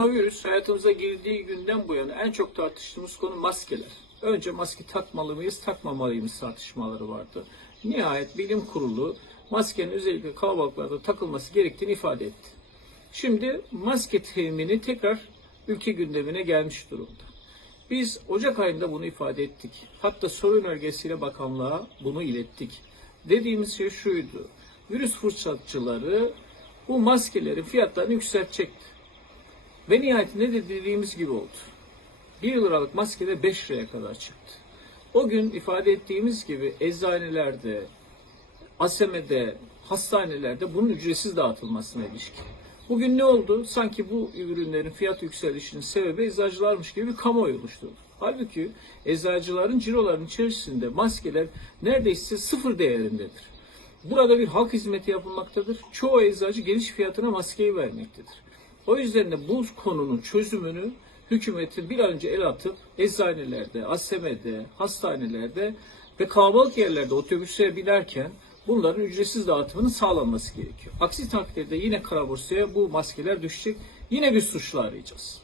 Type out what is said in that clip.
Koronavirüs hayatımıza girdiği günden bu yana en çok tartıştığımız konu maskeler. Önce maske takmalı mıyız, takmamalıyız tartışmaları vardı. Nihayet bilim kurulu maskenin özellikle kalabalıklarda takılması gerektiğini ifade etti. Şimdi maske temini tekrar ülke gündemine gelmiş durumda. Biz Ocak ayında bunu ifade ettik. Hatta soru önergesiyle bakanlığa bunu ilettik. Dediğimiz şey şuydu. Virüs fırsatçıları bu maskelerin fiyatlarını yükseltecekti. Ve nihayetinde de dediğimiz gibi oldu. 1 liralık maske de 5 liraya kadar çıktı. O gün ifade ettiğimiz gibi eczanelerde, ASEM'de, hastanelerde bunun ücretsiz dağıtılmasına ilişkin. Bugün ne oldu? Sanki bu ürünlerin fiyat yükselişinin sebebi eczacılarmış gibi bir kamuoyu oluşturdu. Halbuki eczacıların cirolarının içerisinde maskeler neredeyse sıfır değerindedir. Burada bir halk hizmeti yapılmaktadır. Çoğu eczacı geniş fiyatına maskeyi vermektedir. O yüzden de bu konunun çözümünü hükümetin bir an önce el atıp eczanelerde, ASM'de, hastanelerde ve kalabalık yerlerde otobüse binerken bunların ücretsiz dağıtımının sağlanması gerekiyor. Aksi takdirde yine kara bu maskeler düşecek. Yine bir suçlu arayacağız.